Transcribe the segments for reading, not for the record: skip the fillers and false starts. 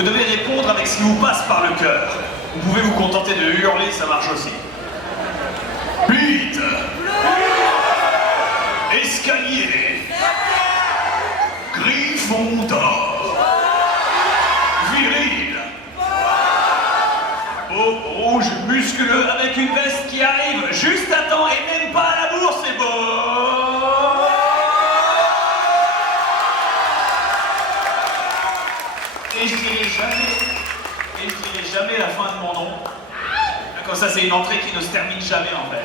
Vous devez répondre avec ce qui vous passe par le cœur. Vous pouvez vous contenter de hurler, ça marche aussi. Bite. Escalier. Gryffondor. Viril. Beau, rouge, musculeux, avec une veste qui arrive juste à temps et même pas à la bourse, c'est beau. Et je dirai jamais la fin de mon nom. Comme ça, c'est une entrée qui ne se termine jamais, en fait.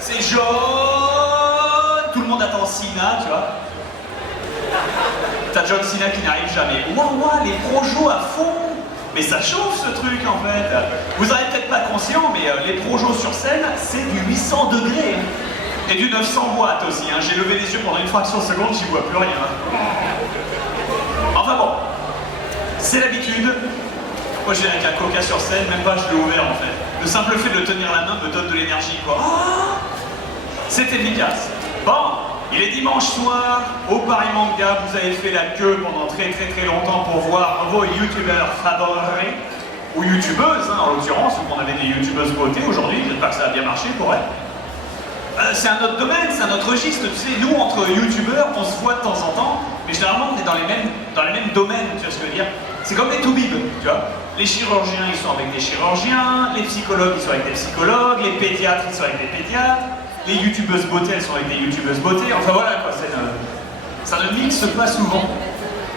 C'est jaune. Tout le monde attend Cena, tu vois. T'as John Cena qui n'arrive jamais. Waouh, les projos à fond. Mais ça chauffe, ce truc, en fait. Vous n'en êtes peut-être pas conscient, mais les projos sur scène, c'est du 800 degrés. Et du 900 watts aussi. Hein. J'ai levé les yeux pendant une fraction de seconde, j'y vois plus rien. Enfin bon. C'est l'habitude. Moi je viens avec un coca sur scène, même pas je l'ai ouvert en fait. Le simple fait de le tenir la main me donne de l'énergie quoi. Oh, c'est efficace. Bon, il est dimanche soir, au Paris Manga, vous avez fait la queue pendant très longtemps pour voir vos youtubeurs favoris. Ou youtubeuses hein, en l'occurrence, vu qu'on avait des youtubeuses beauté aujourd'hui, j'espère que ça a bien marché pour elles. C'est un autre domaine, c'est un autre registre, tu sais, nous entre youtubeurs, on se voit de temps en temps, mais généralement on est dans les mêmes domaines, tu vois ce que je veux dire. C'est comme les toubibs, tu vois. Les chirurgiens, ils sont avec des chirurgiens, les psychologues, ils sont avec des psychologues, les pédiatres, ils sont avec des pédiatres, les youtubeuses beauté, elles sont avec des youtubeuses beauté, enfin voilà quoi, ça ne mixe pas souvent.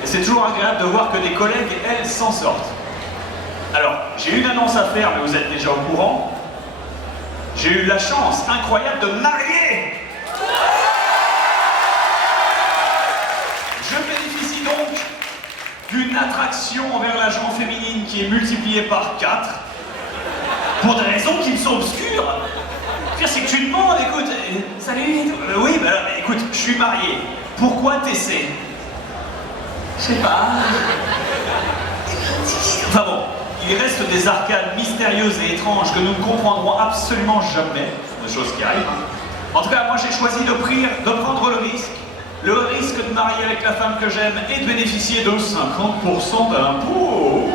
Et c'est toujours agréable de voir que des collègues, elles, s'en sortent. Alors, j'ai une annonce à faire, mais vous êtes déjà au courant. J'ai eu la chance incroyable de me marier. Je bénéficie donc d'une attraction envers la gente féminine qui est multipliée par 4 pour des raisons qui me sont obscures. C'est que tu demandes, écoute, salut, oui, bah écoute, je suis marié. Pourquoi t'essaies? Je sais pas. Enfin bon. Il reste des arcades mystérieuses et étranges que nous ne comprendrons absolument jamais. Des choses qui arrivent. En tout cas, moi j'ai choisi de prendre le risque. Le risque de marier avec la femme que j'aime et de bénéficier de 50% d'impôts.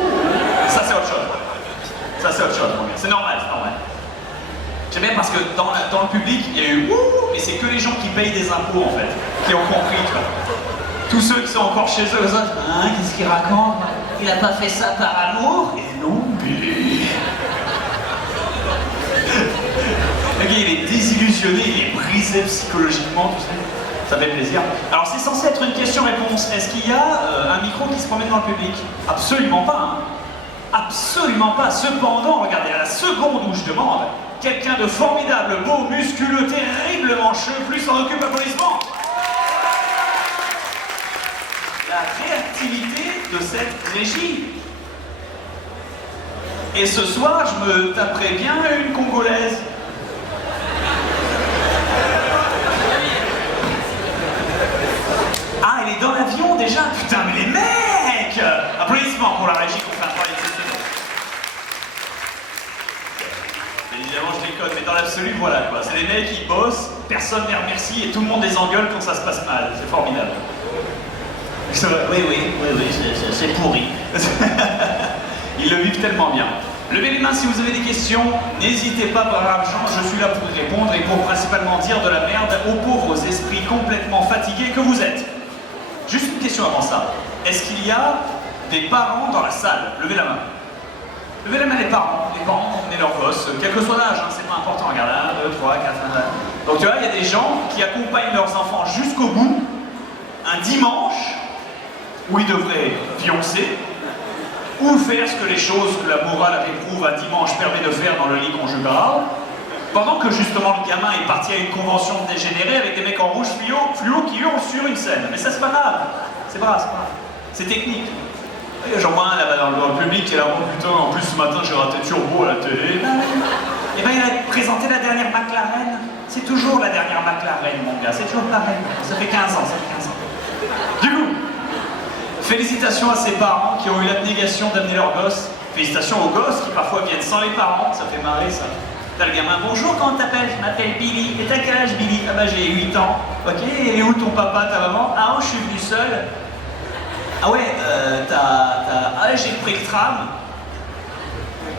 Ça c'est autre chose. Ça c'est autre chose. C'est normal, c'est normal. J'aime bien parce que dans le public, il y a eu ouh, mais c'est que les gens qui payent des impôts en fait, qui ont compris, tu vois. Tous ceux qui sont encore chez eux, hein, qu'est-ce qu'il raconte? Il a pas fait ça par amour? Et non, mais... Le gars, il est désillusionné, il est brisé psychologiquement, tu sais. Ça fait plaisir. Alors, c'est censé être une question-réponse. Est-ce qu'il y a un micro qui se promène dans le public? Absolument pas, hein. Absolument pas. Cependant, regardez, à la seconde où je demande, quelqu'un de formidable, beau, musculeux, terriblement chevelu s'en occupe, applaudissements. La réactivité de cette régie. Et ce soir, je me taperai bien une congolaise. Ah, elle est dans l'avion déjà? Putain, mais les mecs! Applaudissements pour la régie qu'on fait un travail exceptionnel. Évidemment, je déconne, mais dans l'absolu, voilà quoi. C'est des mecs qui bossent, personne ne les remercie et tout le monde les engueule quand ça se passe mal. C'est formidable. Oui, c'est pourri. Ils le vivent tellement bien. Levez les mains si vous avez des questions. N'hésitez pas, braves gens, je suis là pour y répondre et pour principalement dire de la merde aux pauvres esprits complètement fatigués que vous êtes. Juste une question avant ça. Est-ce qu'il y a des parents dans la salle? Levez la main. Levez la main les parents. Les parents ont emmené leurs gosses, quel que soit l'âge, hein, c'est pas important. Regarde, 1, 2, 3, 4, 5. Donc tu vois, il y a des gens qui accompagnent leurs enfants jusqu'au bout, un dimanche, où ils devraient fiancer, ou faire ce que les choses que la morale réprouve un dimanche permet de faire dans le lit conjugal, pendant que justement le gamin est parti à une convention de dégénérés avec des mecs en rouge fluo qui hurlent sur une scène. Mais ça c'est pas grave, c'est pas grave, c'est technique. Il y a Jean-Marin là-bas dans le public qui est là, oh putain, en plus ce matin j'ai raté Turbo à la télé. Et ben il a présenté la dernière McLaren. C'est toujours la dernière McLaren mon gars, c'est toujours pareil. Ça fait 15 ans, ça fait 15 ans. Du coup, félicitations à ces parents qui ont eu l'abnégation d'amener leurs gosses. Félicitations aux gosses qui parfois viennent sans les parents, ça fait marrer ça. T'as le gamin, bonjour, comment t'appelles? Je m'appelle Billy. Et t'as quel âge Billy? Ah bah j'ai 8 ans. Ok, et où ton papa, ta maman? Ah oh, je suis venu seul. Ah ouais, Ah ouais, j'ai pris le tram.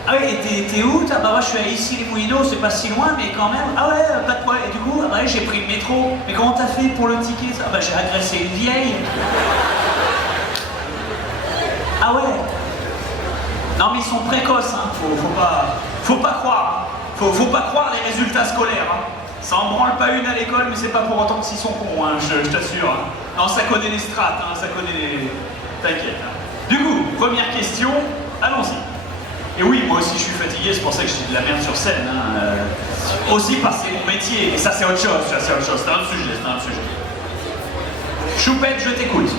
Ah ouais, et t'es où? Bah moi je suis à Issy-les-Moulineaux, c'est pas si loin, mais quand même. Ah ouais, pas de problème. Et du coup, ah bah ouais, j'ai pris le métro. Mais comment t'as fait pour le ticket? Ah bah j'ai agressé une vieille. Ah ouais. Non mais ils sont précoces, hein. Faut pas croire. Faut pas croire les résultats scolaires. Hein. Ça en branle pas une à l'école, mais c'est pas pour autant que s'ils sont cons, hein, je t'assure. Hein. Non, ça connaît les strates, hein, ça connaît les... T'inquiète. Hein. Du coup, première question, allons-y. Et oui, moi aussi je suis fatigué, c'est pour ça que je dis de la merde sur scène. Hein. Aussi parce que c'est mon métier, et ça c'est autre chose, c'est autre chose, c'est un autre sujet, c'est un autre sujet. Choupette, je t'écoute.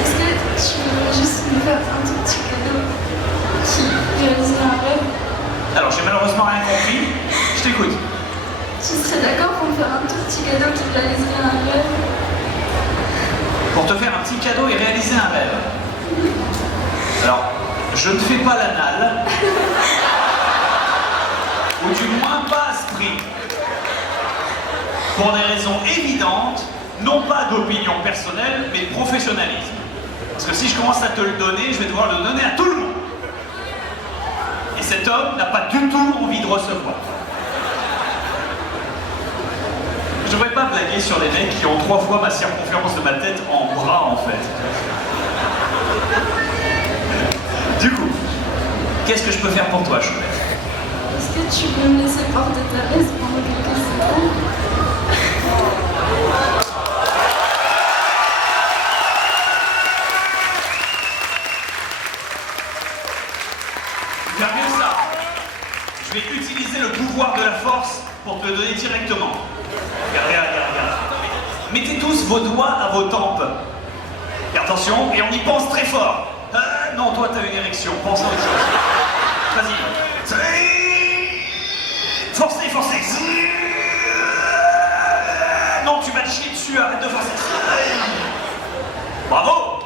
Est-ce que tu veux juste me faire un tout petit cadeau qui réaliserait un rêve? Alors j'ai malheureusement rien compris, je t'écoute. Tu serais d'accord pour me faire un tout petit cadeau qui réaliserait un rêve? Pour te faire un petit cadeau et réaliser un rêve. Alors, je ne fais pas l'anal, ou du moins pas à ce prix. Pour des raisons évidentes, non pas d'opinion personnelle, mais de professionnalisme. Parce que si je commence à te le donner, je vais devoir le donner à tout le monde. Et cet homme n'a pas du tout envie de recevoir. Je devrais pas blaguer sur les mecs qui ont 3 fois ma circonférence de ma tête en bras, en fait. Du coup, qu'est-ce que je peux faire pour toi, Choupette? Est-ce que tu peux me laisser porter ta veste pendant quelques secondes? Faire mieux que ça. Je vais utiliser le pouvoir de la force pour te le donner directement. Regarde. Mettez tous vos doigts à vos tempes. Et attention, et on y pense très fort. Non, toi, t'as une érection. Pense à autre chose. Vas-y. Forcez. Non, tu vas te chier dessus. Arrête de forcer. Bravo.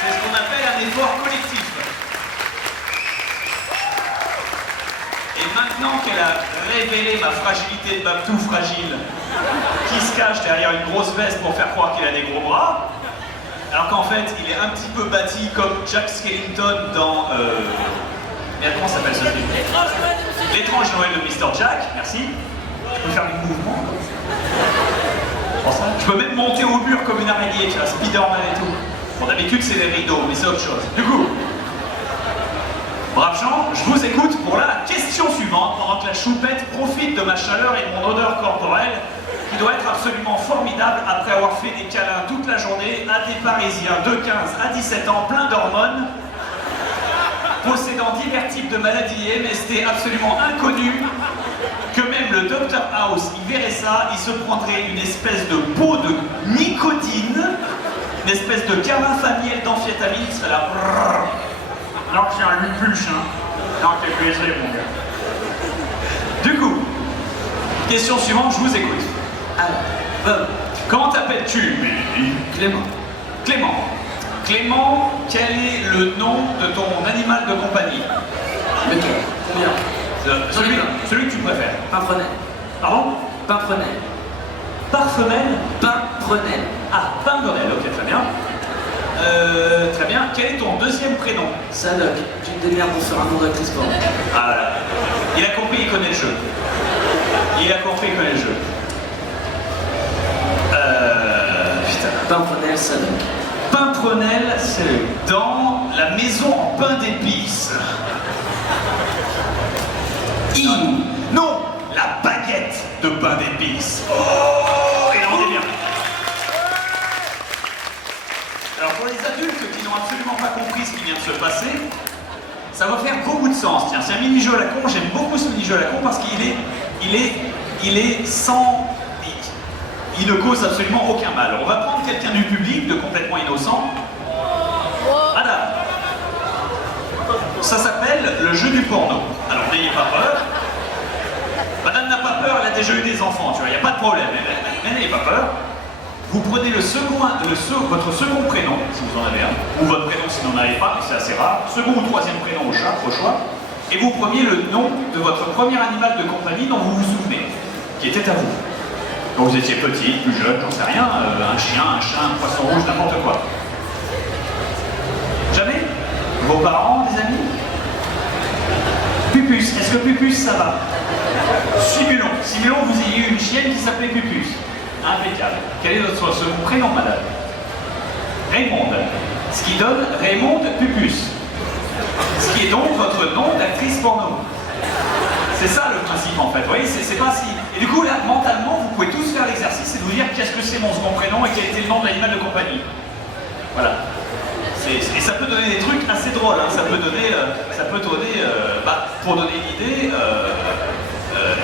C'est ce qu'on appelle un effort collectif. Et maintenant qu'elle a révélé ma fragilité de ma tout fragile, qui se cache derrière une grosse veste pour faire croire qu'il a des gros bras, alors qu'en fait il est un petit peu bâti comme Jack Skellington dans... Merde, comment s'appelle ce film? L'étrange Noël de Mr. Jack, merci. Je peux faire du mouvement. Je peux même monter au mur comme une araignée, tu vois, Spider-Man et tout. Bon, d'habitude c'est les rideaux, mais c'est autre chose. Du coup, braves gens, je vous écoute pour la question suivante, pendant que la Choupette profite de ma chaleur et de mon odeur corporelle, qui doit être absolument formidable après avoir fait des câlins toute la journée à des Parisiens de 15 à 17 ans, pleins d'hormones, possédant divers types de maladies MST absolument inconnues, que même le Dr House, il verrait ça, il se prendrait une espèce de pot de nicotine, une espèce de carafe à miel d'amphétamine, il serait là... Non, c'est un lupus, hein. Non, t'es baisé, mon gars. Du coup, question suivante, je vous écoute. Alors, comment t'appelles-tu? Clément. Clément, quel est le nom de ton animal de compagnie? Lequel? Combien? Celui que tu préfères. Pimprenel. Pardon? Pimprenel. Parfemelle? Pimprenel. Ah, Pimprenel, ok, très bien. Très bien. Quel est ton deuxième prénom? Sadoc. Tu te démerdes pour faire un nom d'actrice porno. Ah voilà. Il a compris, il connaît le jeu. Putain. Pimprenel, Sadoc. Pimprenel, c'est dans la maison en pain d'épices. Non, la baguette de pain d'épices. Oh, et là on est bien. Alors pour les adultes qui n'ont absolument pas compris ce qui vient de se passer, ça va faire beaucoup de sens. Tiens, c'est un mini-jeu à la con, j'aime beaucoup ce mini-jeu à la con parce qu'il est sans... Il ne cause absolument aucun mal. On va prendre quelqu'un du public, de complètement innocent. Adam. Ça s'appelle le jeu du porno. Alors n'ayez pas peur. Madame n'a pas peur, elle a déjà eu des enfants, tu vois, il n'y a pas de problème. Mais n'ayez pas peur. Vous prenez votre second prénom, si vous en avez un, ou votre prénom si vous n'en avez pas, mais c'est assez rare, second ou troisième prénom au choix, et vous preniez le nom de votre premier animal de compagnie dont vous vous souvenez, qui était à vous. Donc vous étiez petit, plus jeune, j'en sais rien, un chien, un chat, un poisson rouge, n'importe quoi. Jamais? Vos parents, des amis? Pupus, est-ce que Pupus ça va? Simulons, vous ayez eu une chienne qui s'appelait Pupus. Impeccable. Quel est votre second prénom, madame? Raymond. Ce qui donne Raymond Pupus. Ce qui est donc votre nom d'actrice porno. C'est ça le principe en fait, vous voyez, c'est pas si... Et du coup là, mentalement, vous pouvez tous faire l'exercice et vous dire qu'est-ce que c'est mon second prénom et quel était le nom de l'animal de compagnie. Voilà. Et ça peut donner des trucs assez drôles, hein. Ça peut donner, pour donner une idée,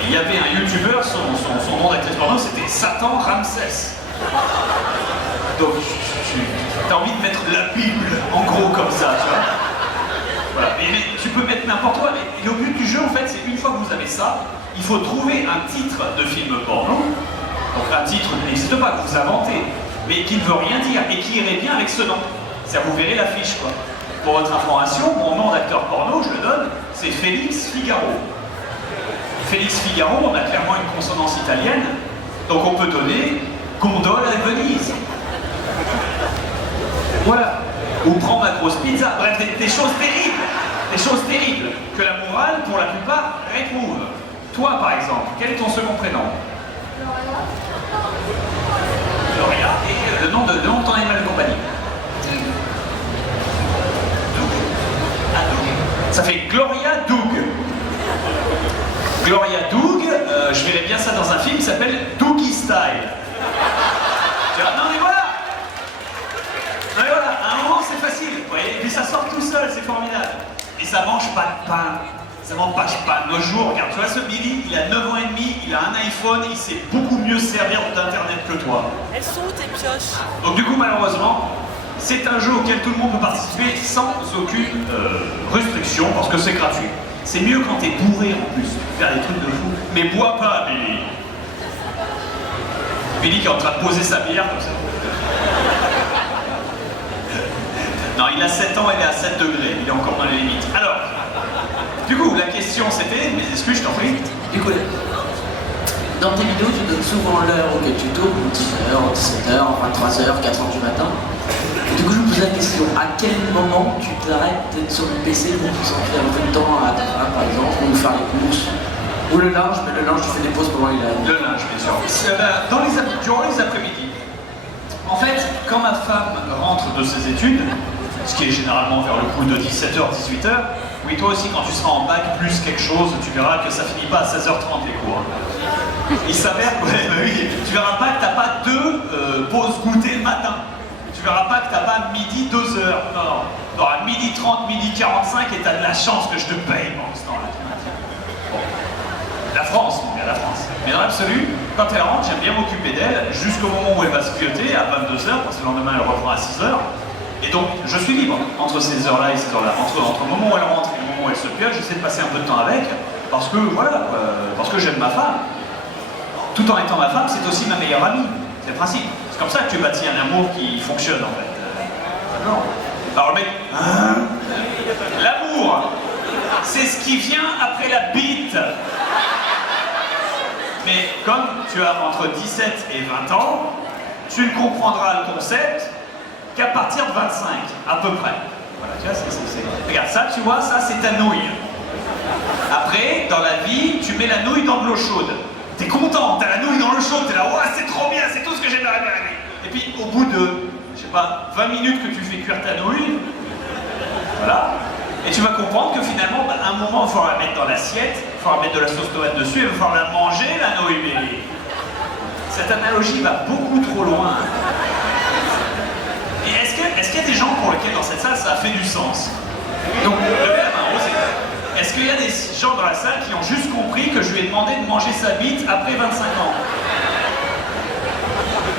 il y avait un youtubeur, son nom d'actrice porno c'était Satan Ramsès. Donc t'as envie de mettre la Bible en gros comme ça, tu vois. Voilà. Mais tu peux mettre n'importe quoi, mais le but du jeu en fait c'est une fois que vous avez ça, il faut trouver un titre de film porno, donc un titre qui n'existe pas, que vous inventez, mais qui ne veut rien dire et qui irait bien avec ce nom. Ça vous verrez l'affiche quoi. Pour votre information, mon nom d'acteur porno, je le donne, c'est Félix Figaro. Félix Figaro, on a clairement une consonance italienne, donc on peut donner Gondole à Venise. Voilà. Ou prends ma grosse pizza. Bref, des choses terribles que la morale, pour la plupart, réprouve. Toi, par exemple, quel est ton second prénom? Gloria. Et le nom de ton animal de compagnie? Ça fait Gloria Doug. Gloria Doug, je verrais bien ça dans un film qui s'appelle Doogie Style. Non mais voilà. Non mais voilà, à un moment c'est facile, vous voyez, et puis ça sort tout seul, c'est formidable. Et ça mange pas de pain. Ça mange pas de pain. Nos jours, regarde, tu vois ce Billy, il a 9 ans et demi, il a un iPhone, il sait beaucoup mieux servir d'internet que toi. Elles sont où tes pioches? Donc du coup, malheureusement, c'est un jeu auquel tout le monde peut participer sans aucune restriction, parce que c'est gratuit. C'est mieux quand t'es bourré en plus, faire des trucs de fou. Mais bois pas, Billy. Billy qui est en train de poser sa bière comme ça. Non, il a 7 ans, il est à 7 degrés, il est encore dans les limites. Alors, du coup, la question c'était, mes excuses, je t'en prie. Du coup, dans tes vidéos, tu donnes souvent l'heure auquel tu tournes, 10h, 17h, 23h, 4h du matin. Et du coup, je me pose la question, à quel moment tu t'arrêtes d'être sur le PC pour consacrer un peu de temps à ta femme, par exemple, ou faire les courses? Ou le linge, mais le linge, tu fais des pauses pendant les lives. Le linge, bien sûr. Durant les après-midi. En fait, quand ma femme rentre de ses études, ce qui est généralement vers le coup de 17h, 18h, oui, toi aussi, quand tu seras en bac plus quelque chose, tu verras que ça finit pas à 16h30 les cours. Il s'avère que, oui, tu verras pas que t'as pas 2 pauses goûter le matin. Tu verras pas que t'as pas midi 2h. Non, non. À midi 30, midi 45 et t'as de la chance que je te paye pendant ce temps-là. Bon. La France, mon gars, la France. Mais dans l'absolu, quand elle rentre, j'aime bien m'occuper d'elle jusqu'au moment où elle va se pioter à 22h, parce que le lendemain elle reprend à 6h. Et donc, je suis libre entre ces heures-là et ces heures-là. Entre le moment où elle rentre et le moment où elle se pioche, j'essaie de passer un peu de temps avec, parce que, voilà, parce que j'aime ma femme. Tout en étant ma femme, c'est aussi ma meilleure amie. C'est le principe. C'est comme ça que tu bâtis un amour qui fonctionne, en fait. D'accord. Alors le mec, hein? L'amour, c'est ce qui vient après la bite. Mais comme tu as entre 17 et 20 ans, tu ne comprendras le concept qu'à partir de 25, à peu près. Voilà, tu vois, regarde, ça, tu vois, ça, c'est ta nouille. Après, dans la vie, tu mets la nouille dans de l'eau chaude. T'es content, t'as la nouille dans l'eau chaude, t'es là, ouais, c'est trop bien, c'est tout ce que j'aime dans la vie. Et puis, au bout de, je sais pas, 20 minutes que tu fais cuire ta nouille, voilà, et tu vas comprendre que finalement, à un moment, il va falloir la mettre dans l'assiette, il va falloir mettre de la sauce tomate dessus, et il va falloir la manger, la nouille, mais cette analogie va beaucoup trop loin. Et est-ce qu'il y a des gens pour lesquels dans cette salle ça a fait du sens? Donc, levez la main, osez. Est-ce qu'il y a des gens dans la salle qui ont juste compris que je lui ai demandé de manger sa bite après 25 ans?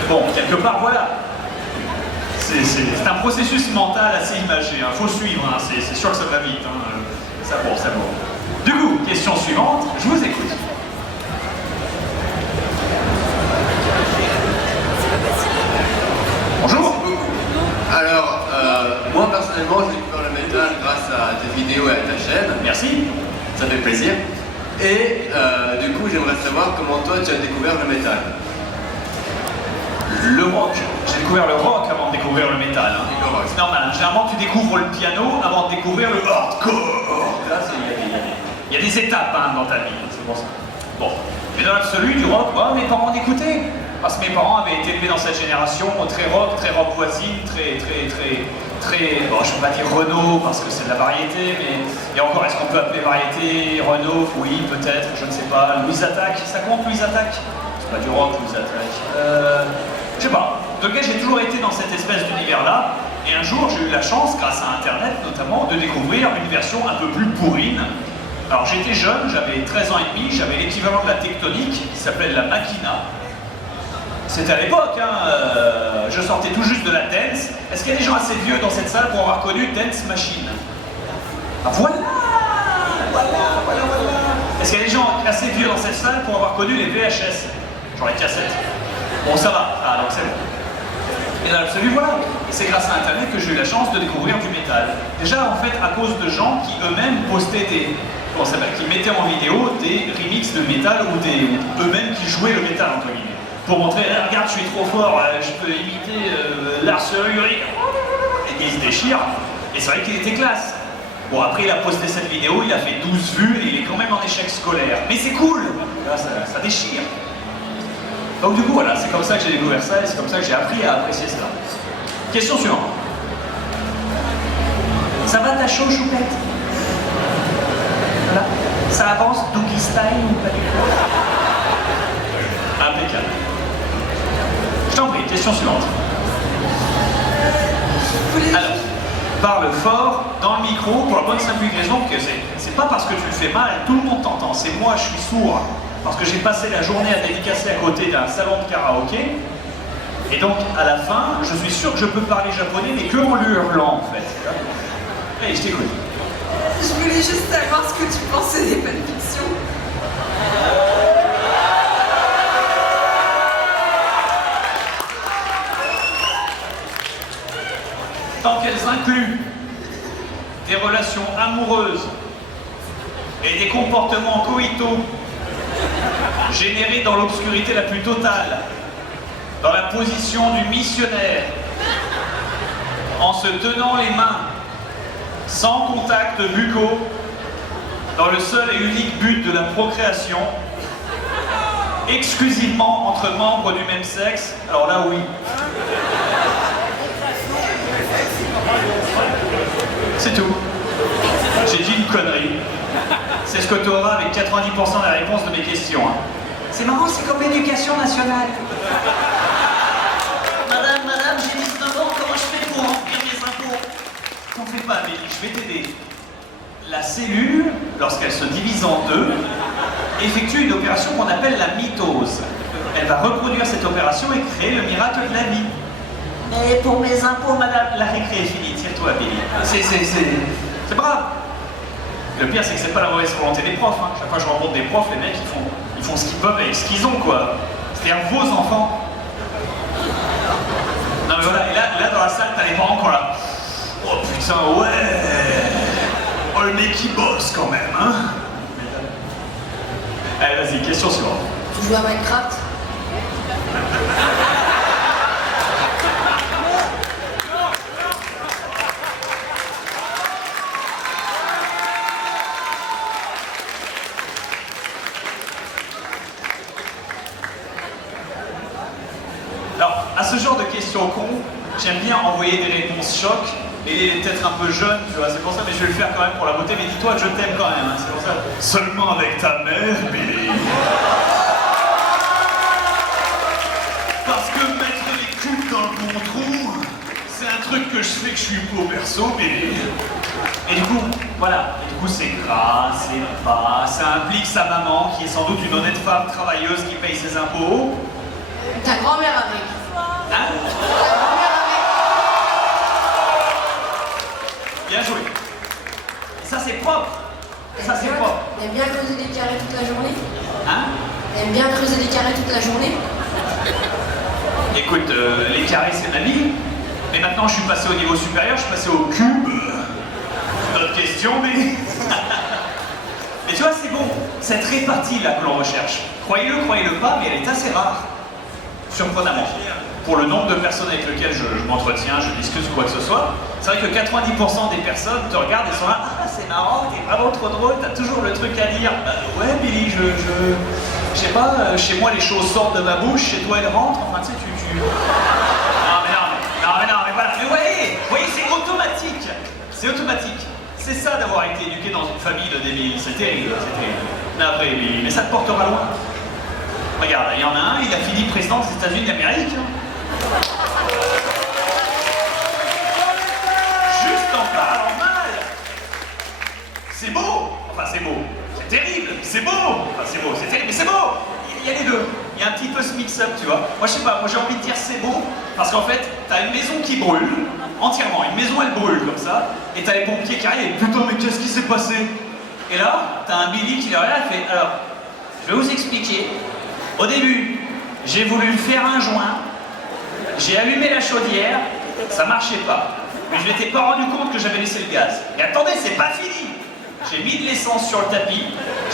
Bon, quelque part, voilà. C'est un processus mental assez imagé, il faut suivre, hein. C'est sûr que ça va vite. Hein. Ça bourre, ça bourre. Du coup, question suivante, je vous écoute. Bonjour. Alors, moi personnellement, j'ai découvert le métal grâce à tes vidéos et à ta chaîne. Merci. Ça fait plaisir. Et du coup, j'aimerais savoir comment toi tu as découvert le métal. Le rock. J'ai découvert le rock avant de découvrir le métal. Hein. Le rock. C'est normal. Généralement, tu découvres le piano avant de découvrir le hardcore. Là, il y a des étapes hein, dans ta vie. C'est pour ça. Bon. Mais dans l'absolu, du rock, bah, mes parents en écoutaient. Parce que mes parents avaient été élevés dans cette génération très rock voisine, bon, je ne peux pas dire Renaud parce que c'est de la variété, mais et encore, est-ce qu'on peut appeler variété Renaud? Oui, peut-être, je ne sais pas. Louise Attaque, ça compte Louise Attaque? C'est pas du rock, Louise Attaque. Je sais pas. En tout cas, j'ai toujours été dans cette espèce d'univers-là, et un jour, j'ai eu la chance, grâce à Internet notamment, de découvrir une version un peu plus pourrine. Alors, j'étais jeune, j'avais 13 ans et demi, j'avais l'équivalent de la tectonique, qui s'appelle la Machina. C'était à l'époque, hein, je sortais tout juste de la dance. Est-ce qu'il y a des gens assez vieux dans cette salle pour avoir connu Dance Machine? Ah, voilà. Est-ce qu'il y a des gens assez vieux dans cette salle pour avoir connu les VHS? Genre les cassettes. Bon, ça va, ah, donc c'est bon. Et dans l'absolu, voilà. C'est grâce à Internet que j'ai eu la chance de découvrir du métal. Déjà, en fait, à cause de gens qui eux-mêmes postaient qui mettaient en vidéo des remixes de métal ou eux-mêmes qui jouaient le métal, entre guillemets. Pour montrer, regarde, je suis trop fort, je peux imiter Lars Ulrich. Et il se déchire. Et c'est vrai qu'il était classe. Bon, après, il a posté cette vidéo, il a fait 12 vues et il est quand même en échec scolaire. Mais c'est cool. Là, ça déchire. Donc du coup, voilà, c'est comme ça que j'ai découvert ça et c'est comme ça que j'ai appris à apprécier cela. Question suivante. Ça va ta show, choupette? Voilà. Ça avance, Doogie Style ou pas du tout? Impeccable. Je t'en prie, question suivante. Alors, parle fort dans le micro pour la bonne simple raison que c'est pas parce que tu le fais mal, tout le monde t'entend. C'est moi, je suis sourd. Parce que j'ai passé la journée à dédicacer à côté d'un salon de karaoké. Et donc, à la fin, je suis sûr que je peux parler japonais, mais que en lui hurlant, en fait. Allez, je t'écoute. Je voulais juste savoir ce que tu pensais des fanfictions. Tant qu'elles incluent des relations amoureuses et des comportements coïtaux générés dans l'obscurité la plus totale, dans la position du missionnaire, en se tenant les mains, sans contact buccaux, dans le seul et unique but de la procréation, exclusivement entre membres du même sexe, alors là oui. C'est tout. J'ai dit une connerie. C'est ce que tu auras avec 90% de la réponse de mes questions. Hein. C'est marrant, c'est comme l'éducation nationale. Madame, j'ai 19 ans, comment je fais pour remplir mes impôts? T'en fais pas, Amélie, je vais t'aider. La cellule, lorsqu'elle se divise en deux, effectue une opération qu'on appelle la mitose. Elle va reproduire cette opération et créer le miracle de la vie. Mais pour mes impôts, madame, la récré est finie, tire-toi, Billy. C'est brave. Le pire, c'est que c'est pas la mauvaise volonté des profs. Hein. Chaque fois que je rencontre des profs, les mecs, ils font ce qu'ils peuvent avec ce qu'ils ont, quoi. C'est-à-dire vos enfants. Non, mais voilà, et là dans la salle, t'as les parents, quoi, là. Oh putain, ouais. Oh, le mec, qui bosse quand même, hein. Allez, vas-y, question suivante. Tu joues à Minecraft? Alors, à ce genre de questions cons, j'aime bien envoyer des réponses choc, et il est peut-être un peu jeune, tu vois, c'est pour ça, mais je vais le faire quand même pour la beauté, mais dis-toi que je t'aime quand même, hein, c'est pour ça. Seulement avec ta mère, Billy. Parce que mettre les coupes dans le bon trou, c'est un truc que je fais que je suis beau perso, Billy. Et du coup, voilà, et du coup c'est gras, c'est pas, ça implique sa maman, qui est sans doute une honnête femme travailleuse qui paye ses impôts. Ta grand-mère avec. Hein? Ta grand-mère Bien joué. Et ça c'est propre. Ça c'est propre. T'aimes bien creuser des carrés toute la journée? Hein? T'aimes bien creuser des carrés toute la journée? Écoute, les carrés c'est ma vie. Mais maintenant je suis passé au niveau supérieur, je suis passé au cube. D'autres questions, mais... Mais tu vois, c'est bon, cette répartie-là que l'on recherche. Croyez-le pas, mais elle est assez rare. Surprenamment. Pour le nombre de personnes avec lesquelles je m'entretiens, je discute ou quoi que ce soit, c'est vrai que 90% des personnes te regardent et sont là, ah c'est marrant, t'es vraiment trop drôle, t'as toujours le truc à dire. Ouais Billy, je sais pas, chez moi les choses sortent de ma bouche, chez toi elles rentrent, enfin tu sais, Non mais voilà, mais voyez, c'est automatique, c'est automatique. C'est ça d'avoir été éduqué dans une famille de débiles, c'est terrible, c'est terrible. Mais après, mais ça te portera loin. Regarde, il y en a un, il a fini président des États-Unis d'Amérique. Juste en parlant mal. C'est beau. Enfin, c'est beau. C'est terrible. C'est beau. Enfin, c'est beau, c'est terrible, mais c'est beau. Il y a les deux. Il y a un petit peu ce mix-up, tu vois. Moi, je sais pas, moi j'ai envie de dire c'est beau, parce qu'en fait, t'as une maison qui brûle, entièrement. Une maison, elle brûle comme ça, et t'as les pompiers qui arrivent, et putain, mais qu'est-ce qui s'est passé? Et là, t'as un Billy qui est là, il fait, alors, je vais vous expliquer. Au début, j'ai voulu faire un joint, j'ai allumé la chaudière, ça marchait pas. Mais je m'étais pas rendu compte que j'avais laissé le gaz. Et attendez, c'est pas fini! J'ai mis de l'essence sur le tapis,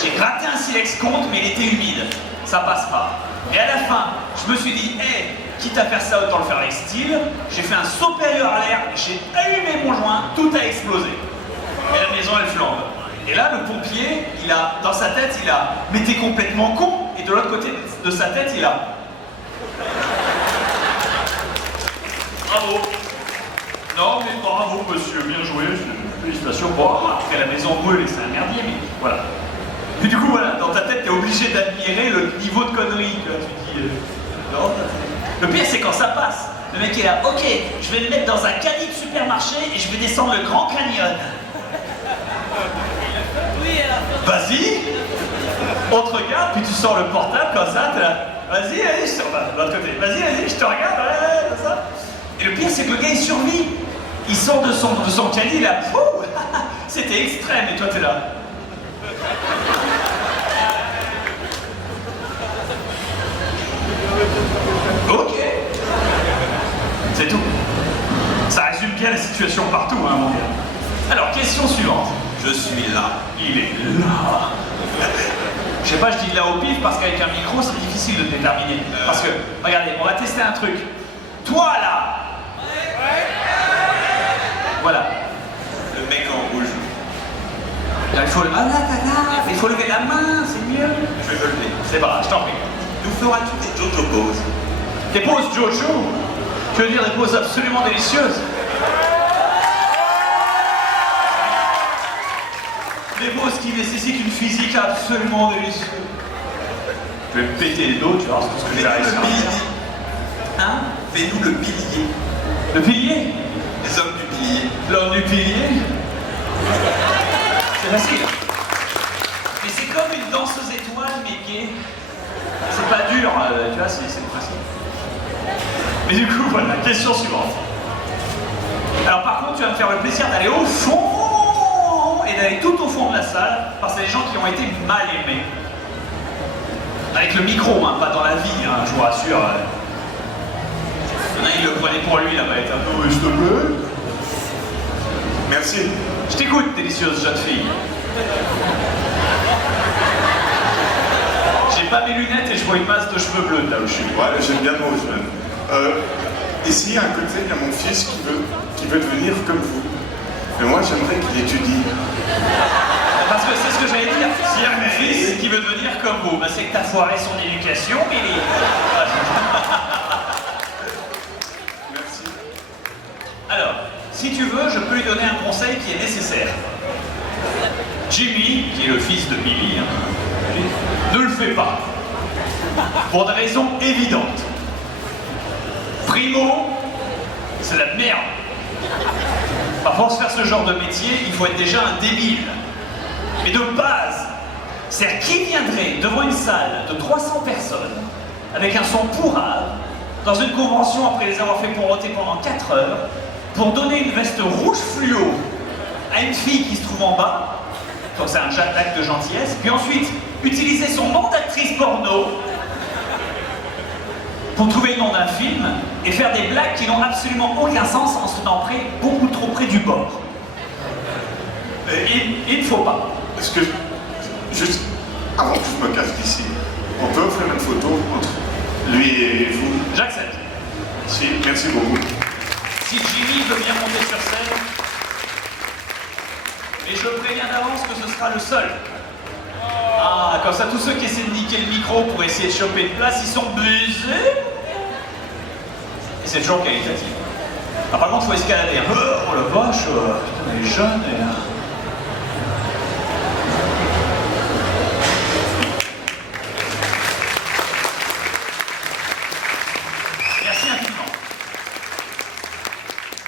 j'ai gratté un silex compte, mais il était humide. Ça passe pas. Et à la fin, je me suis dit, hey, quitte à faire ça, autant le faire avec style. J'ai fait un saut périlleux à l'air, j'ai allumé mon joint, tout a explosé. Et la maison, elle flambe. Et là, le pompier, il a, dans sa tête, il a, mais t'es complètement con. Et de l'autre côté de sa tête, il a, bravo. Non, mais bravo, monsieur, bien joué. Félicitations. Bon, après la maison brûle et c'est un merdier, mais voilà. Et du coup, voilà, dans ta tête, t'es obligé d'admirer le niveau de connerie. Tu dis, non. Le pire, c'est quand ça passe. Le mec est là, ok, je vais me mettre dans un caddie de supermarché et je vais descendre le Grand Canyon. Vas-y, on te regarde, puis tu sors le portable comme ça, t'es là, vas-y, je te regarde, de l'autre côté, vas-y, je te regarde, ouais, comme ça. Et le pire, c'est que le gars, il survit. Il sort de son caddie, là, c'était extrême, et toi, t'es là. Ok. C'est tout. Ça résume bien la situation partout, hein, mon gars. Alors, question suivante. Je suis là. Il est là. Je sais pas, je dis là au pif parce qu'avec un micro, c'est difficile de déterminer. Parce que, regardez, on va tester un truc. Toi, là. Voilà. Le mec en rouge. Là, il faut il faut lever la main, c'est mieux. Je vais me lever. C'est pas grave, je t'en prie. Nous feras-tu des Jojo poses? Des poses Jojo? Tu veux dire des poses absolument délicieuses? Des poses qui nécessitent une physique absolument délicieuse. Je vais me péter les dos, tu vois, c'est tout ce que j'ai à réussir. Hein? Fais-nous le pilier. Le pilier? Les hommes du pilier. L'homme du pilier? C'est facile. Mais c'est comme une danseuse étoile, mais gay. C'est pas dur, tu vois, c'est le principe. Mais du coup, voilà, question suivante. Alors par contre, tu vas me faire le plaisir d'aller au fond et d'aller tout au fond de la salle, parce que c'est des gens qui ont été mal aimés. Avec le micro, hein, pas dans la vie, hein, je vous rassure. Il y en a, il le prenait pour lui, là, va être un peu, s'il te plaît. Merci. Je t'écoute, délicieuse jeune fille. J'ai pas mes lunettes et je vois une masse de cheveux bleus là où je suis. Ouais, j'aime bien le rouge même. Ici, à côté, il y a mon fils qui veut devenir comme vous. Mais moi, j'aimerais qu'il étudie. Parce que c'est ce que j'allais dire. S'il y a mon fils qui veut devenir comme vous, bah c'est que t'as foiré son éducation, Billy. Merci. Alors, si tu veux, je peux lui donner un conseil qui est nécessaire. Jimmy, qui est le fils de Billy, hein, ne le fait pas. Pour des raisons évidentes. Primo, c'est la merde. Pour se faire ce genre de métier, il faut être déjà un débile. Mais de base, c'est-à-dire qui viendrait devant une salle de 300 personnes, avec un son pourrave, dans une convention après les avoir fait poireauter pendant 4 heures, pour donner une veste rouge fluo à une fille qui se trouve en bas, donc c'est un acte de gentillesse, puis ensuite utiliser son nom d'actrice porno pour trouver le nom d'un film et faire des blagues qui n'ont absolument aucun sens en se tenant beaucoup trop près du bord. Il ne faut pas. Est-ce que juste avant que je me casse d'ici, on peut faire une photo entre lui et vous? J'accepte. Si, merci beaucoup. Si Jimmy veut bien monter sur scène, et je préviens d'avance que ce sera le seul. Ah, comme ça, tous ceux qui essaient de niquer le micro pour essayer de choper une place, ils sont baisés. Et c'est toujours qualitatif. Ah, par contre, il faut escalader. Oh la vache, putain, elle est jeune et... Merci infiniment.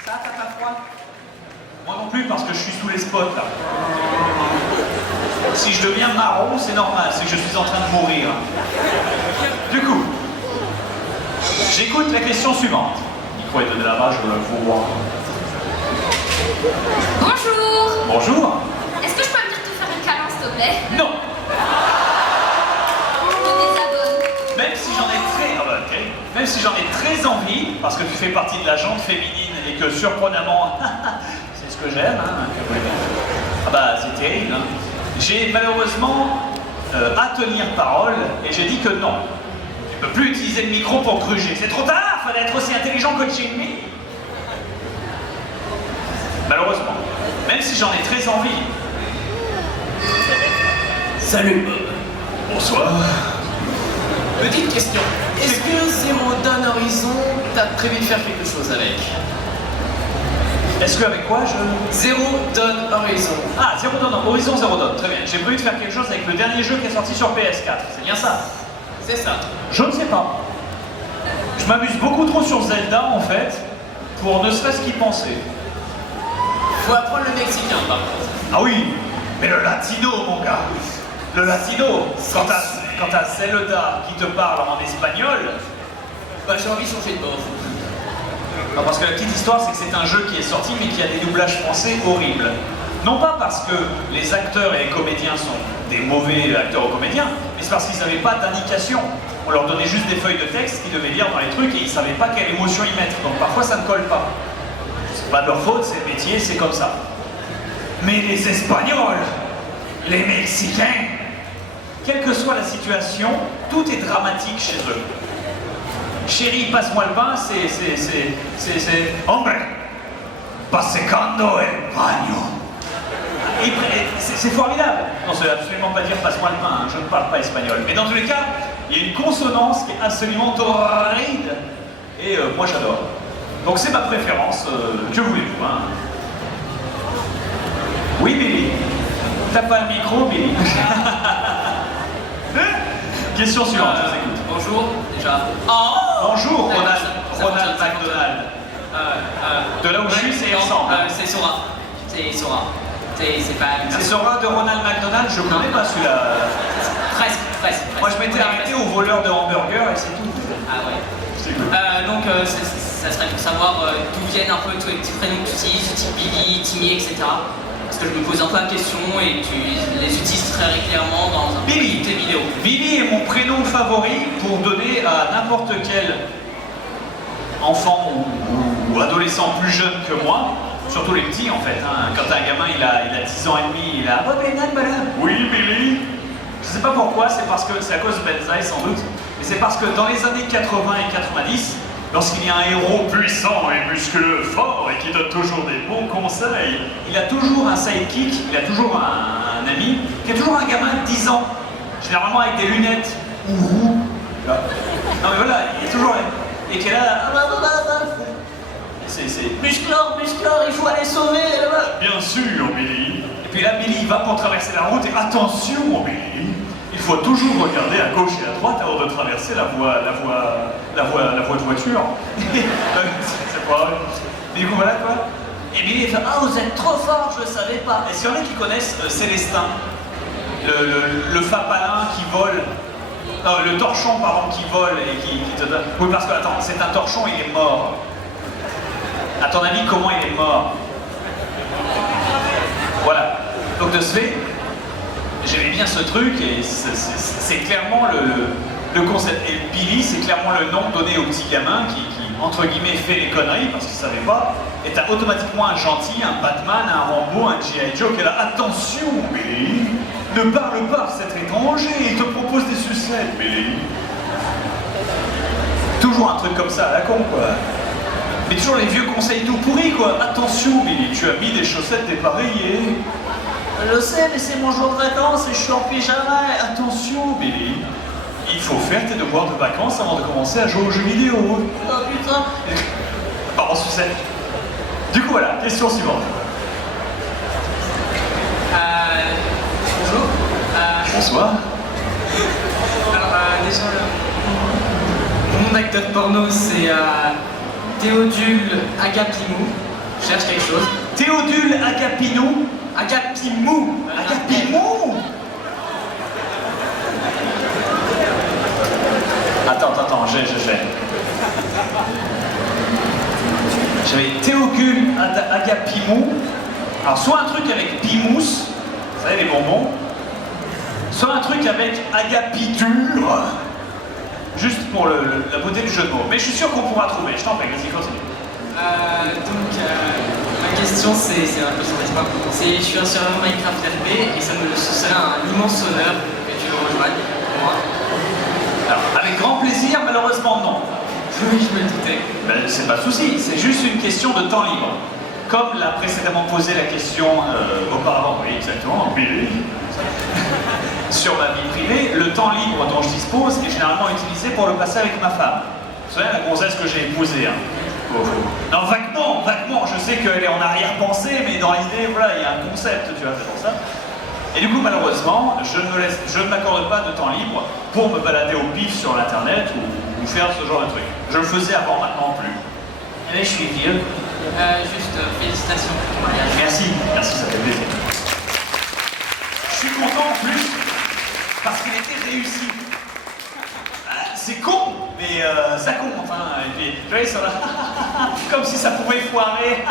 Ça, t'as pas froid? Moi non plus, parce que je suis sous les spots, là. Si je deviens marron, c'est normal, c'est que je suis en train de mourir. Du coup, j'écoute la question suivante. Il faut être de là-bas, je le vois. Bonjour. Bonjour. Est-ce que je peux venir te faire une câlin, s'il te plaît? Non. Je me désabonne. Même si j'en ai très... Ah bah, ok. Même si j'en ai très envie, parce que tu fais partie de la jante féminine et que surprenamment... c'est ce que j'aime, hein. Ah bah, c'est terrible, hein. J'ai malheureusement à tenir parole et j'ai dit que non. Je ne peux plus utiliser le micro pour gruger. C'est trop tard, fallait être aussi intelligent que Jimmy. Malheureusement. Même si j'en ai très envie. Salut. Bonsoir. Petite question. Est-ce que Zero Dawn Horizon, t'as prévu de faire quelque chose avec? Est-ce qu'avec quoi je... Zero Dawn Horizon. Ah, Zero Dawn, Horizon Zero Dawn, très bien. J'ai prévu de faire quelque chose avec le dernier jeu qui est sorti sur PS4, c'est bien ça? C'est ça. Je ne sais pas. Je m'amuse beaucoup trop sur Zelda en fait, pour ne serait-ce qu'y penser. Faut apprendre le mexicain par contre. Ah oui, mais le latino mon gars. Le latino, quand t'as Zelda qui te parle en espagnol... Bah j'ai envie de changer de bord. Non, parce que la petite histoire, c'est que c'est un jeu qui est sorti, mais qui a des doublages français horribles. Non pas parce que les acteurs et les comédiens sont des mauvais acteurs ou comédiens, mais c'est parce qu'ils n'avaient pas d'indication. On leur donnait juste des feuilles de texte qu'ils devaient lire dans les trucs et ils ne savaient pas quelle émotion y mettre. Donc parfois ça ne colle pas. C'est pas de leur faute, c'est le métier, c'est comme ça. Mais les Espagnols, les Mexicains, quelle que soit la situation, tout est dramatique chez eux. Chérie, passe-moi le pain, c'est... Hombre, pasecando el baño. C'est formidable. Non, ça ne veut absolument pas dire passe-moi le pain, hein. Je ne parle pas espagnol. Mais dans tous les cas, il y a une consonance qui est absolument torride. Et moi j'adore. Donc c'est ma préférence, que voulez-vous, hein. Oui, Billy. T'as pas le micro, Billy. Question suivante, je vous écoute. Bonjour, déjà. Bonjour, Ronald ça McDonald. De là où je suis, c'est ensemble. C'est Sora. C'est Sora. C'est pas... C'est Sora de Ronald McDonald, je connais pas celui-là. Presque. Moi je m'étais arrêté au voleur de hamburger et c'est tout. Ah ouais. C'est cool. Donc ça serait pour savoir d'où viennent un peu tous les petits prénoms que tu utilises, du type Billy, Timmy, etc. Parce que je me pose un peu la question et tu les utilises très régulièrement dans un Billy. tes vidéos. Billy est mon prénom favori pour donner à n'importe quel enfant ou adolescent plus jeune que moi, surtout les petits en fait. Hein. Quand un gamin il a 10 ans et demi, il a... Oui, Billy. Je sais pas pourquoi, c'est parce que c'est à cause de Benzaï sans doute, mais c'est parce que dans les années 80 et 90, lorsqu'il y a un héros puissant et musculeux, fort et qui donne toujours des bons conseils, il a toujours un sidekick, il a toujours un ami, qui est toujours un gamin de 10 ans, généralement avec des lunettes. Ouh. Non mais voilà, il est toujours... Et qui est là... C'est... Musclor, il faut aller sauver... Bien sûr, Billy. Et puis là, Billy va pour traverser la route et attention, Billy, il faut toujours regarder à gauche et à droite avant de traverser la voie de voiture. C'est pas vrai. Et du coup, voilà quoi. Et Billy fait ah, vous êtes trop fort, je savais pas. Est-ce qu'il y en a qui connaissent Célestin, le fapalin qui vole, le torchon pardon qui vole et qui te donne. Oui, parce que attends, c'est un torchon, il est mort. À ton avis, comment il est mort? Voilà. Donc de ce fait, j'aimais bien ce truc et c'est clairement le concept. Et Billy, c'est clairement le nom donné au petit gamin qui entre guillemets, fait les conneries parce qu'il savait pas. Et t'as automatiquement un gentil, un Batman, un Rambo, un G.I. Joe qui est là. Attention, Billy, Ne parle pas, cet étranger, il te propose des sucettes, Billy. Toujours un truc comme ça, à la con, quoi. Mais toujours les vieux conseils tout pourris, quoi. Attention, Billy, tu as mis des chaussettes dépareillées. Je sais, mais c'est mon jour de vacances et je suis en pyjama. Attention, Billy. Il faut faire tes devoirs de vacances avant de commencer à jouer aux jeux vidéo. Oh putain. Pardon, sucette. Du coup, voilà, question suivante. Bonjour. Bonsoir. Alors, déjà, mon nom d'acteur porno, c'est Théodule Agapimou. Je cherche quelque chose. Théodule Agapinou. Agapimou. Agapimou. Attends, j'ai. J'avais Théodule Agapimou. Alors, soit un truc avec Pimous, vous savez, les bonbons, soit un truc avec Agapidure, juste pour la beauté du jeu de mots. Mais je suis sûr qu'on pourra trouver. Je t'en prie, vas-y, continue. Ma question, c'est un peu sans espoir. Je suis un serveur Minecraft RP et ce serait un immense honneur que tu me rejoignes pour moi. Alors, avec grand plaisir, malheureusement, non. Oui, je me le doutais. Ben, c'est pas de souci, c'est juste une question de temps libre. Comme l'a précédemment posé la question auparavant, oui, exactement, Billy, sur ma vie privée, le temps libre dont je dispose est généralement utilisé pour le passer avec ma femme. Vous savez, la gonzesse que j'ai épousée. Hein. Non, vaguement, je sais qu'elle est en arrière-pensée, mais dans l'idée, voilà, il y a un concept, tu vois, c'est pour ça. Et du coup, malheureusement, je ne m'accorde pas de temps libre pour me balader au pif sur l'internet ou faire ce genre de truc. Je le faisais avant, maintenant plus. Et là, je suis vieux. Juste félicitations pour ton mariage. Merci, ça fait plaisir. Je suis content en plus parce qu'il était réussi. C'est con, mais ça compte. Hein. Et puis, tu vois, ils sont là, comme si ça pouvait foirer.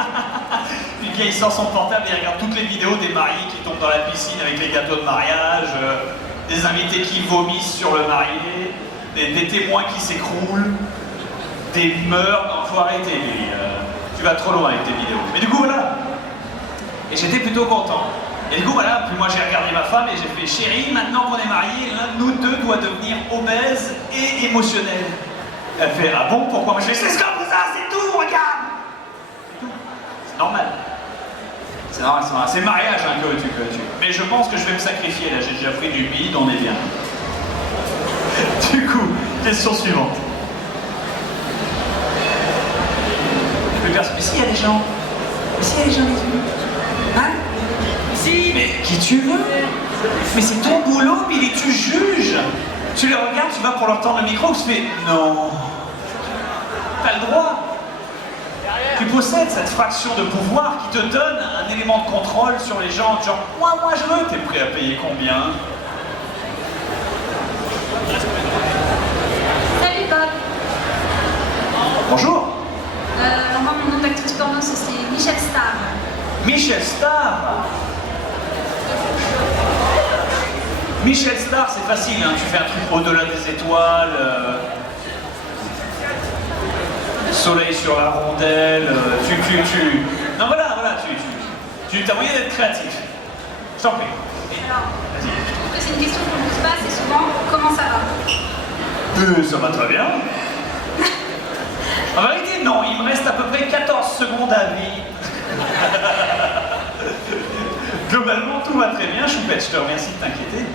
Puis il sort son portable et il regarde toutes les vidéos des mariés qui tombent dans la piscine avec les gâteaux de mariage, des invités qui vomissent sur le marié, des témoins qui s'écroulent, des meurtres. Non, faut arrêter, lui. Tu vas trop loin avec tes vidéos. Mais du coup, voilà. Et j'étais plutôt content. Et du coup, voilà, puis moi j'ai regardé ma femme et j'ai fait « Chérie, maintenant qu'on est mariés, l'un de nous deux doit devenir obèse et émotionnel. » Elle fait « Ah bon, pourquoi ?» Moi je fais « C'est comme ça, c'est tout, regarde !» C'est normal. C'est normal, c'est normal. C'est le mariage hein, que tu... Mais je pense que je vais me sacrifier, là, j'ai déjà pris du bide, on est bien. Du coup, question suivante. Mais s'il y a des gens... Mais s'il y a des gens qui tuent... Hein? Si, mais qui tu veux? Mais c'est ton boulot, Billy, tu juges. Tu les regardes, tu vas pour leur tendre le micro, tu fais non. T'as le droit. Tu possèdes cette fraction de pouvoir qui te donne un élément de contrôle sur les gens. Genre, moi je veux, t'es prêt à payer combien? Salut Bob. Bonjour. Alors moi, mon nom d'actrice porno, c'est Michel Starr. Michel Starr. Michel Starr, c'est facile, hein. Tu fais un truc au-delà des étoiles, soleil sur la rondelle, Non voilà, tu t'as moyen d'être créatif. Je t'en prie. Alors, Vas-y. je trouve que c'est une question qu'on ne pose pas assez souvent. Comment ça va? Ça va très bien. En vérité, non, il me reste à peu près 14 secondes à vie. Globalement, tout va très bien, Choupette, je te remercie de t'inquiéter.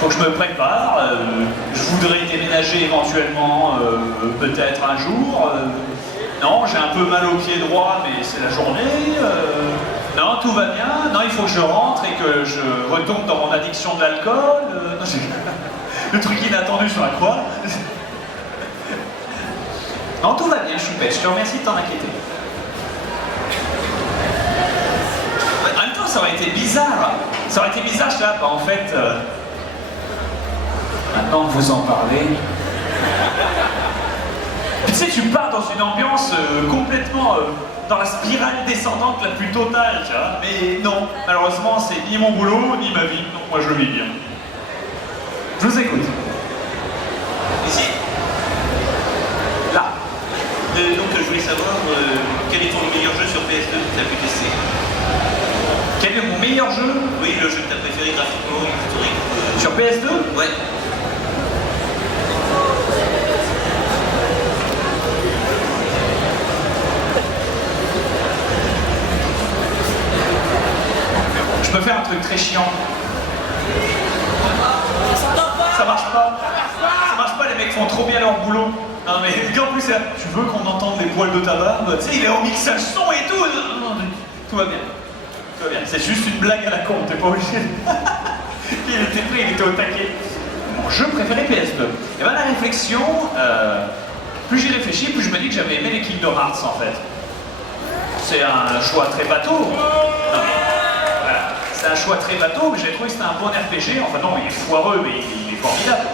Faut que je me prépare, je voudrais déménager éventuellement, peut-être un jour. Non, j'ai un peu mal au pied droit, mais c'est la journée. Non, tout va bien. Non, il faut que je rentre et que je retombe dans mon addiction de l'alcool. Le truc inattendu sur la croix. Non, tout va bien, Choupette, je te remercie de t'en inquiéter. En même temps, ça aurait été bizarre. Ça aurait été bizarre, je sais pas, en fait... Maintenant que vous en parlez... Tu sais, tu pars dans une ambiance complètement dans la spirale descendante la plus totale, tu vois. Mais non, malheureusement, c'est ni mon boulot, ni ma vie. Donc moi, je le vis bien. Je vous écoute. Ici. Là. Donc je voulais savoir quel est ton meilleur jeu sur PS2 que tu as pu tester. Quel est mon meilleur meilleur jeu Oui, le jeu que t'as préféré graphiquement, historique. sur PS2? Ouais. Je peux faire un truc très chiant. Ça marche pas. Ça marche pas, les mecs font trop bien leur boulot. Non mais en plus, tu veux qu'on entende les poils de ta barbe? Tu sais, il est en mixage son et tout. Non, tout va bien. Tout va bien. C'est juste une blague à la con, t'es pas obligé. Il était prêt, il était au taquet. Mon jeu préféré PS2. Et ben la réflexion, plus j'y réfléchis, plus je me dis que j'avais aimé les Kingdom Hearts en fait. C'est un choix très bateau. Non, mais, voilà. C'est un choix très bateau, mais j'ai trouvé que c'était un bon RPG. Enfin non, il est foireux, mais il est formidable.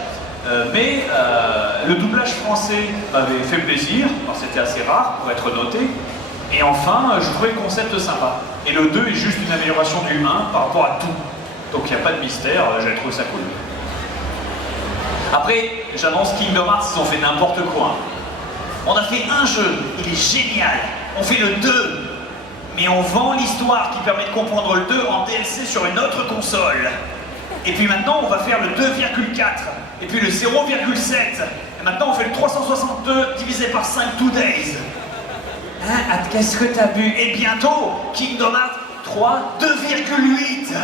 Mais le doublage français m'avait fait plaisir, c'était assez rare pour être noté. Et enfin, je trouvais le concept sympa. Et le 2 est juste une amélioration du 1 par rapport à tout. Donc il n'y a pas de mystère, j'ai trouvé ça cool. Après, j'annonce Kingdom Hearts, ils ont fait n'importe quoi. On a fait un jeu, il est génial. On fait le 2, mais on vend l'histoire qui permet de comprendre le 2 en DLC sur une autre console. Et puis maintenant, on va faire le 2,4, et puis le 0,7. Et maintenant, on fait le 362 divisé par 5 2 days. Hein, qu'est-ce que t'as bu? Et bientôt, Kingdom Hearts 3, 2,8.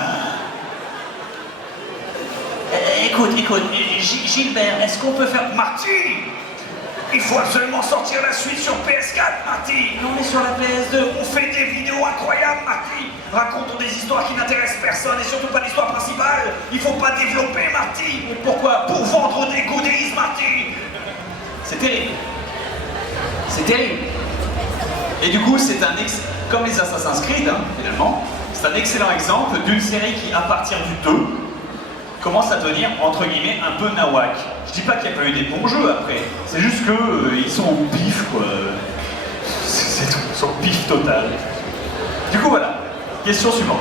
Écoute, Gilbert, est-ce qu'on peut faire... Marty, il faut absolument sortir la suite sur PS4, Marty. Non, mais sur la PS2, on fait des vidéos incroyables, Marty. Racontons des histoires qui n'intéressent personne et surtout pas l'histoire principale. Il faut pas développer, Marty. Et pourquoi? Pour vendre des goodies, Marty. C'est terrible. C'est terrible. Et du coup, c'est comme les Assassin's Creed, hein, finalement, c'est un excellent exemple d'une série qui, à partir du 2, commence à devenir, entre guillemets, un peu nawak. Je dis pas qu'il n'y a pas eu des bons jeux après, c'est juste qu'ils sont au pif, quoi. C'est tout, ils sont au pif total. Du coup, voilà. Question suivante.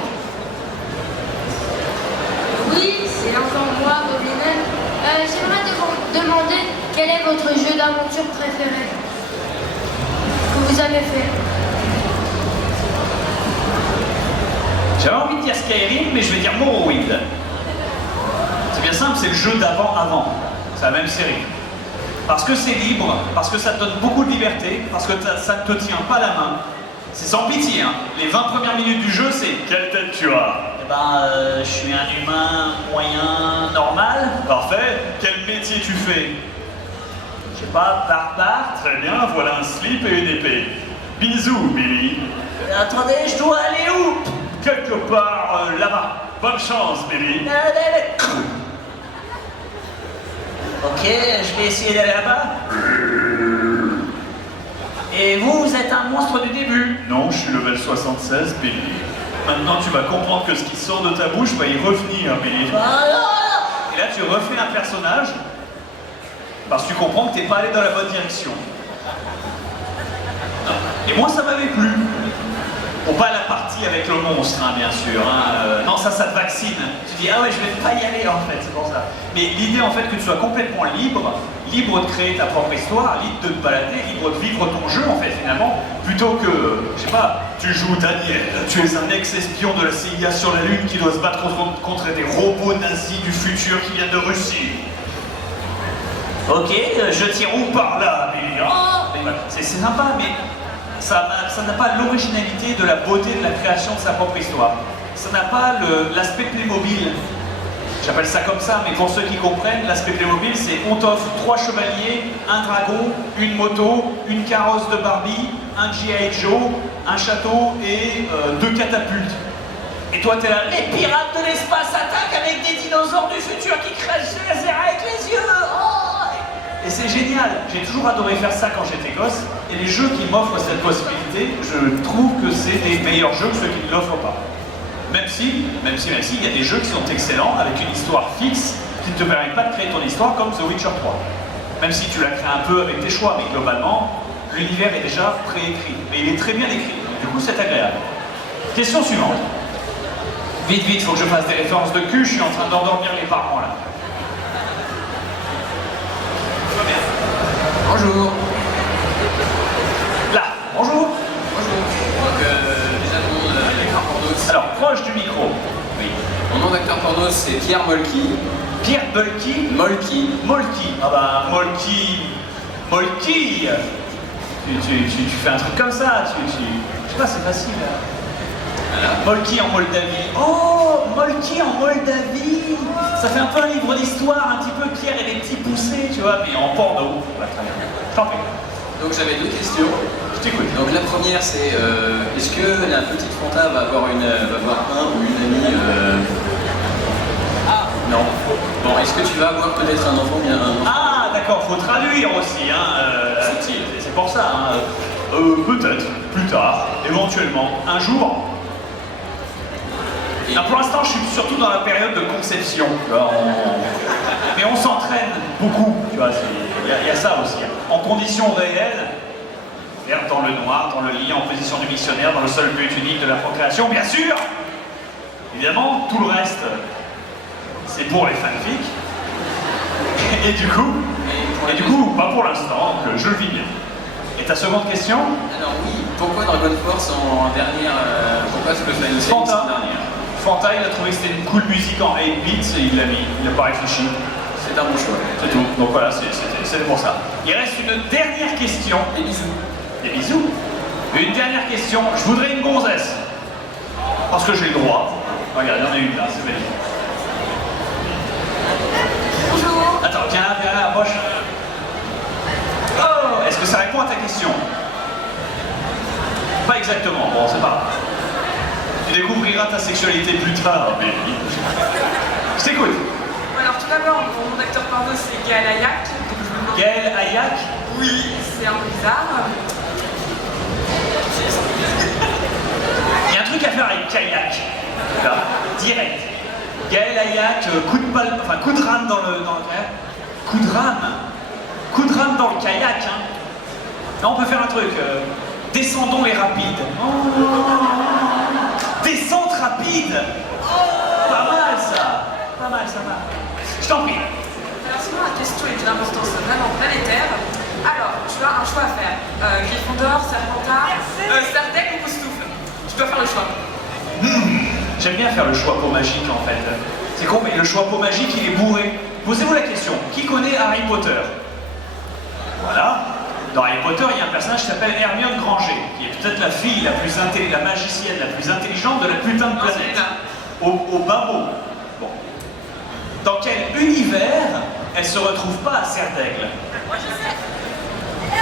Oui, c'est encore moi, Bobinette. J'aimerais te demander quel est votre jeu d'aventure préféré que vous avez fait. J'avais envie de dire Skyrim, mais je vais dire Morrowind. C'est bien simple, c'est le jeu d'avant-avant. C'est la même série. Parce que c'est libre, parce que ça te donne beaucoup de liberté, parce que ça ne te tient pas la main. C'est sans pitié, hein. Les 20 premières minutes du jeu, c'est quelle tête tu as? Eh ben, je suis un humain moyen, normal. Parfait. Quel métier tu fais? Je sais pas, barbare. Très bien, voilà un slip et une épée. Bisous, Billy. Attendez, je dois aller où? Quelque part là-bas. Bonne chance, Billy. Ok, je vais essayer d'aller là-bas. Et vous êtes un monstre du début? Non, je suis level 76, Billy. Maintenant, tu vas comprendre que ce qui sort de ta bouche va y revenir, Billy. Et là, tu refais un personnage, parce que tu comprends que t'es pas allé dans la bonne direction. Et moi, ça m'avait plu. Bon, pas la partie avec le monstre, hein, bien sûr. Hein. Non, ça te vaccine. Tu dis, ah ouais, je vais pas y aller, en fait, c'est pour ça. Mais l'idée, en fait, que tu sois complètement libre de créer ta propre histoire, libre de te balader, libre de vivre ton jeu, en fait, finalement, plutôt que, je sais pas, tu joues Daniel, tu es un ex-espion de la CIA sur la Lune qui doit se battre contre des robots nazis du futur qui viennent de Russie. Ok, je tire où par là, mais... Oh, c'est sympa, mais... Ça n'a pas l'originalité de la beauté de la création de sa propre histoire. Ça n'a pas l'aspect Playmobil. J'appelle ça comme ça, mais pour ceux qui comprennent, l'aspect Playmobil, c'est on t'offre 3 chevaliers, un dragon, une moto, une carrosse de Barbie, un G.I. Joe, un château et 2 catapultes. Et toi, t'es là, les pirates de l'espace attaquent avec des dinosaures du futur qui crachent des lasers avec les yeux. Oh, et c'est génial, j'ai toujours adoré faire ça quand j'étais gosse, et les jeux qui m'offrent cette possibilité, je trouve que c'est des meilleurs jeux que ceux qui ne l'offrent pas. Même si, il y a des jeux qui sont excellents, avec une histoire fixe, qui ne te permettent pas de créer ton histoire, comme The Witcher 3. Même si tu la crées un peu avec tes choix, mais globalement, l'univers est déjà préécrit. Mais il est très bien écrit, donc du coup c'est agréable. Question suivante. Vite, faut que je fasse des références de cul, je suis en train d'endormir les parents là. Bonjour. Là, bonjour. Bonjour. Donc, déjà, tout le monde, les rapports d'Ox. Alors, proche du micro. c'est Pierre Molky. Pierre Molky. Molky. Molky. Ah bah, Molky. Molky. Tu fais un truc comme ça, je sais pas, c'est facile. Voilà. Molky en Moldavie. Oh, Molky en Moldavie. Ça fait un peu un livre d'histoire, un petit peu Pierre et les petits poussés, tu vois, mais en porno. Ouais, très bien. Je t'en prie. Donc j'avais deux questions. Je t'écoute. Donc la première c'est est-ce que la petite Fanta va avoir un ou une amie Non. Bon, est-ce que tu vas avoir peut-être un enfant bien un enfant? Ah, d'accord, faut traduire aussi, hein. C'est pour ça, hein. Peut-être, plus tard, éventuellement, un jour. Et... Là, pour l'instant, je suis surtout dans la période de conception. Tu vois, mais on s'entraîne beaucoup, tu vois, il y a ça aussi. En conditions réelles, dans le noir, dans le lit, en position du missionnaire, dans le seul but unique de la procréation, bien sûr. Évidemment, tout le reste, c'est pour les fanfics. Et du coup, pas pour l'instant, donc je le vis bien. Et ta seconde question? Alors oui, pourquoi Dragon Force en dernière, pourquoi ce que Final Fantasy en dernière? Fanta, il a trouvé que c'était une cool musique en 8 bits et il l'a mis, il n'a pas réfléchi. C'est un bon choix. C'est tout, donc voilà, c'est pour ça. Il reste une dernière question. Des bisous. Des bisous. Une dernière question, je voudrais une gonzesse. Parce que j'ai le droit. Regarde, il y en a une là, c'est magnifique. Bonjour. Attends, viens là, approche. Oh, est-ce que ça répond à ta question? Pas exactement, bon, c'est pas grave. Tu découvriras ta sexualité plus tard, mais... Je t'écoute. Alors tout d'abord, mon acteur porno c'est Gaël Ayac. Gaël Ayac? Oui, c'est un peu bizarre. Il y a un truc à faire avec Kayak. Là, direct. Gaël Ayac, coup de rame dans le kayak. Coup de rame dans le kayak, hein. Là, on peut faire un truc. Descendons et rapide. Oh. Descente rapide. Oh. Pas mal ça. Pas mal, ça va. Je t'en prie. Alors sinon la question est d'une importance vraiment planétaire. Alors, tu as un choix à faire. Gryffondor, Serpentard, Sardaigle ou Poustoufle. Tu dois faire le choix. J'aime bien faire le choix pot magique en fait. C'est con, mais le choix pot magique il est bourré. Posez-vous la question, qui connaît Harry Potter? Voilà. Dans Harry Potter, il y a un personnage qui s'appelle Hermione Granger, qui est peut-être la fille la magicienne la plus intelligente de la putain de planète. Au bas mot. Bon. Dans quel univers elle se retrouve pas à Serdaigle? Moi je sais.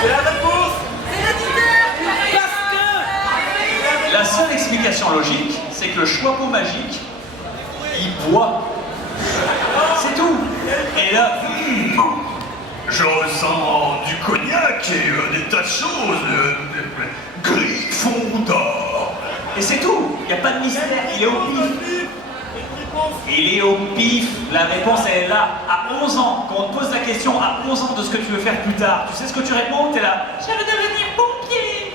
C'est la réponse. C'est l'univers. La seule explication logique, c'est que le choix pot magique, il boit. C'est tout. Et là, je ressens du cognac et des tas de choses, Gryffondor. Et c'est tout. Il n'y a pas de mystère. Il est au pif. Il est au pif. La réponse, elle est là. À 11 ans, quand on te pose la question à 11 ans de ce que tu veux faire plus tard, tu sais ce que tu réponds? T'es là. Je veux devenir pompier.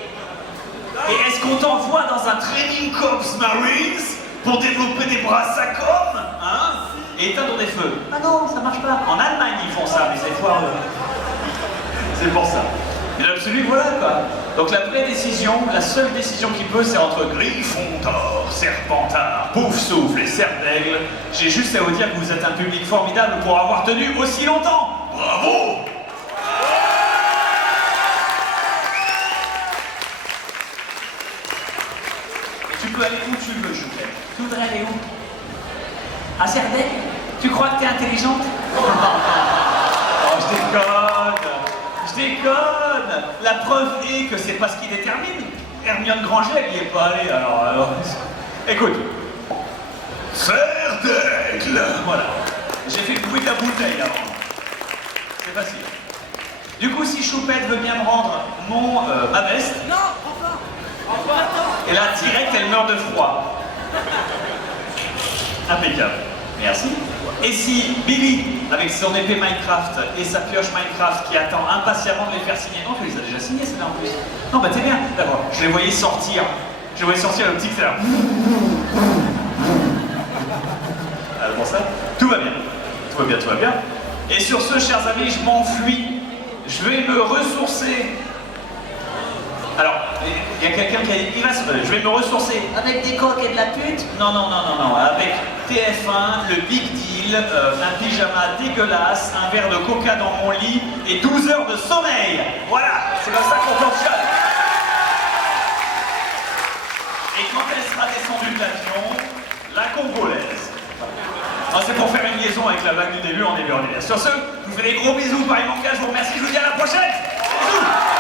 Et est-ce qu'on t'envoie dans un training corps Marines pour développer des bras SACOM, hein? Et éteindre des feux? Ah non, ça marche pas. En Allemagne, ils font ça, mais c'est foireux. C'est pour ça. Et l'absolu, voilà quoi. Donc la vraie décision, la seule décision qui peut, c'est entre Gryffondor, Serpentard, Poufsouffle et Serdaigle. J'ai juste à vous dire que vous êtes un public formidable pour avoir tenu aussi longtemps. Bravo! Tu peux aller où tu veux, Chouquet. Tu voudrais aller où? À Serdaigle? Tu crois que t'es intelligente? Oh, je déconne! Je déconne! La preuve est que c'est pas ce qui détermine. Hermione Granger, elle n'y est pas allée, alors... Écoute. Serdaigle! Voilà. J'ai fait le bruit de la bouteille avant. C'est facile. Du coup, si Choupette veut bien me rendre ma veste... Non, enfin. Et là, direct, elle meurt de froid. Impeccable. Merci. Et si Billy, avec son épée Minecraft et sa pioche Minecraft qui attend impatiemment de les faire signer... Non, tu les as déjà signés, celle-là en plus. Non, bah t'es bien, d'abord. Je les voyais sortir. Je les voyais sortir à l'optique, c'est là. Alors pour ça, tout va bien. Tout va bien, tout va bien. Et sur ce, chers amis, je m'enfuis. Je vais me ressourcer. Alors, il y a quelqu'un qui a dit, je vais me ressourcer. Avec des coques et de la pute? Non, avec TF1, le Big Deal, un pyjama dégueulasse, un verre de coca dans mon lit et 12 heures de sommeil. Voilà, c'est comme ça qu'on fonctionne. Et quand elle sera descendue de l'avion, la congolaise. Ah, c'est pour faire une liaison avec la vague du début en début ordinaire. Sur ce, je vous fais des gros bisous, Paris Manca, je vous remercie, je vous dis à la prochaine. Bisous.